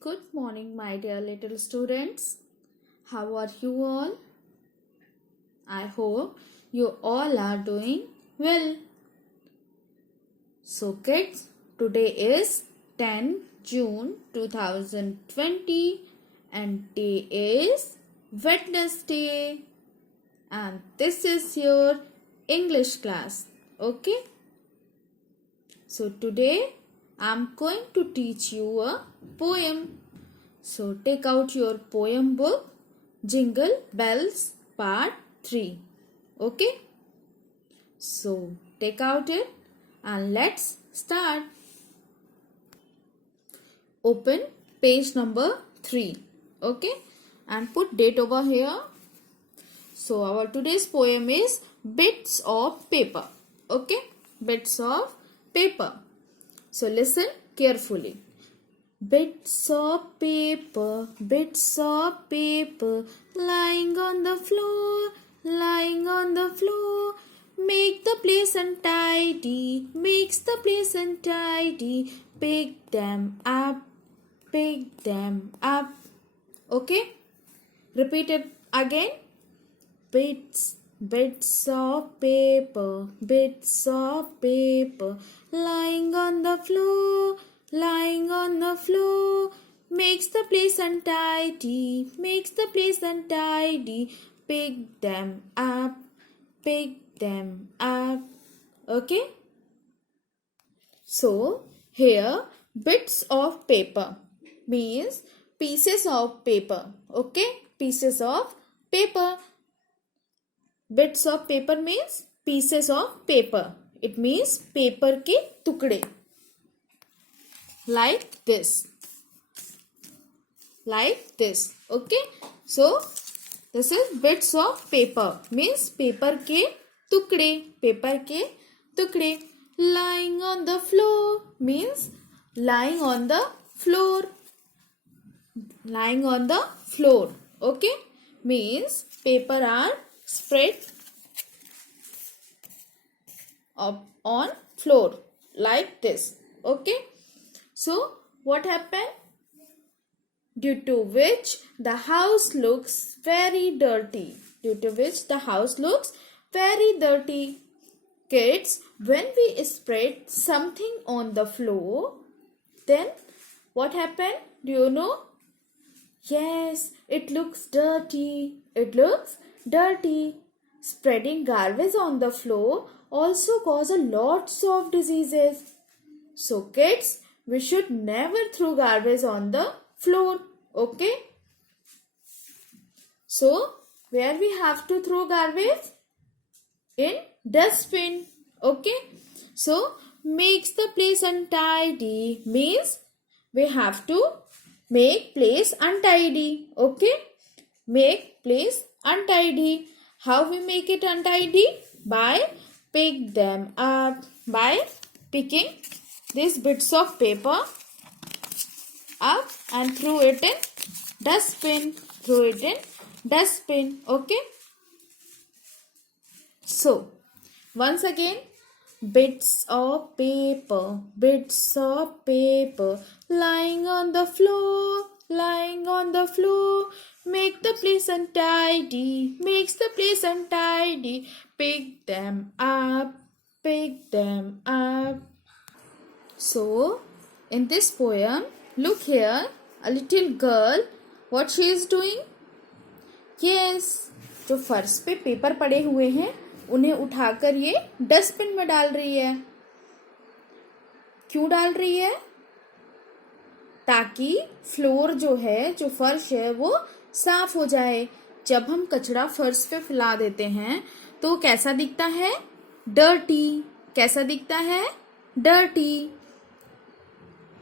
Good morning, my dear little students. How are you all? I hope you all are doing well. So, kids, today is 10 June 2020 and today is Wednesday. And this is your English class. Okay? So, today I am going to teach you a poem. So take out your poem book, Jingle Bells Part 3. Okay? So take out it and let's start. Open page number 3. Okay? And put date over here. So our today's poem is Bits of Paper. Okay? Bits of paper. So listen carefully. Bits of paper, lying on the floor, make the place untidy, makes the place untidy, pick them up, okay? Repeat it again. Bits of paper, lying on the floor, makes the place untidy, pick them up, okay? So, here, bits of paper means pieces of paper, okay? Pieces of paper. Bits of paper means pieces of paper. It means paper के टुकड़े. Like this. Okay? So, this is bits of paper. Means paper के टुकड़े. Lying on the floor means lying on the floor. Okay? Means paper are spread up on floor like this. Okay? So, what happened? Due to which the house looks very dirty. Kids, when we spread something on the floor, then what happened? Do you know? Yes, it looks dirty. Spreading garbage on the floor also causes lots of diseases. So, kids, we should never throw garbage on the floor. Okay? So, where we have to throw garbage? In dustbin. Okay? So, makes the place untidy means we have to make place untidy. Okay? Make place untidy. How we make it untidy? By pick them up. By picking these bits of paper up and throw it in dustbin. Okay? So, once again, bits of paper, lying on the floor, make the place untidy, pick them up. So, in this poem, look here, a little girl, what she is doing? Yes, जो फर्श पे paper पड़े हुए हैं उन्हें उठाकर ये dustbin में डाल रही है. क्यों डाल रही है? ताकि फ्लोर जो फर्श है वो साफ हो जाए. जब हम कचरा फर्श पे फैला देते हैं तो कैसा दिखता है? डर्टी.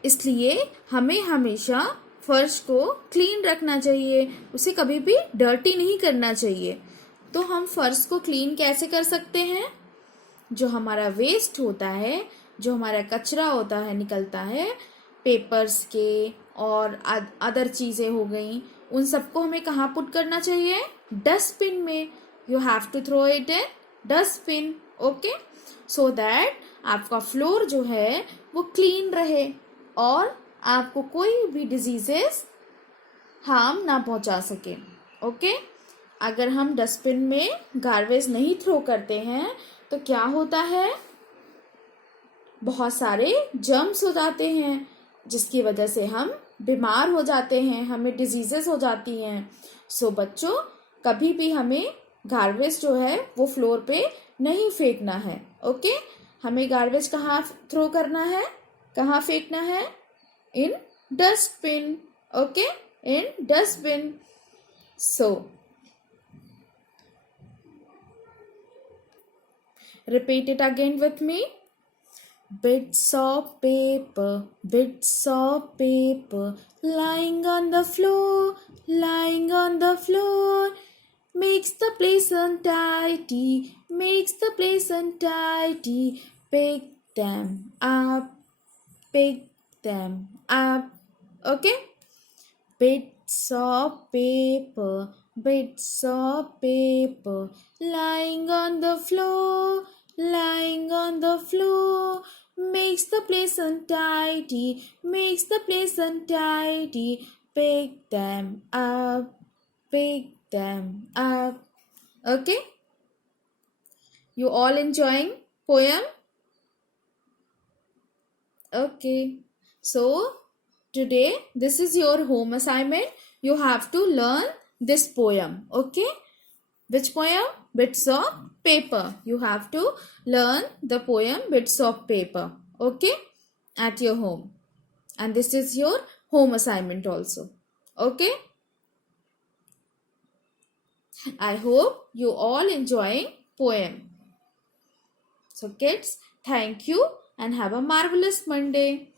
इसलिए हमें हमेशा फर्श को क्लीन रखना चाहिए. उसे कभी भी डर्टी नहीं करना चाहिए. तो हम फर्श को क्लीन कैसे कर सकते हैं? जो हमारा वेस्ट होता है, जो हमारा कचरा होता है, निकलता है पेपर्स के और अदर चीजें हो गई, उन सबको हमें कहाँ पुट करना चाहिए? डस्टबिन में. You have to throw it in dustbin. Okay? So that आपका फ्लोर जो है वो क्लीन रहे और आपको कोई भी डिजीजेस हार्म ना पहुंचा सके. ओके, अगर हम डस्टबिन में गार्बेज नहीं थ्रो करते हैं तो क्या होता है, बहुत सारे जर्म्स हो जाते हैं जिसकी वजह से हम बीमार हो जाते हैं, हमें डिजीजेस हो जाती हैं. सो बच्चों, कभी भी हमें गार्बेज जो है वो फ्लोर पे नहीं फेंकना है. ओके, हमें गार्बेज कहाँ थ्रो करना है, कहाँ फेंकना है? इन dustbin. Okay, in dustbin. So repeat it again with me. Bits of paper, bits of paper, lying on the floor, lying on the floor, makes the place untidy, makes the place untidy. Pick them up, pick them up. Okay? Bits of paper, bits of paper, lying on the floor, lying on the floor, makes the place untidy, makes the place untidy. Pick them up, pick them up. Okay? You all enjoying poem? Okay. So today this is your home assignment. You have to learn this poem. Okay? Which poem? Bits of paper. You have to learn the poem Bits of Paper. Okay? At your home. And this is your home assignment also. Okay? I hope you all enjoying poem. So kids, thank you and have a marvelous Monday.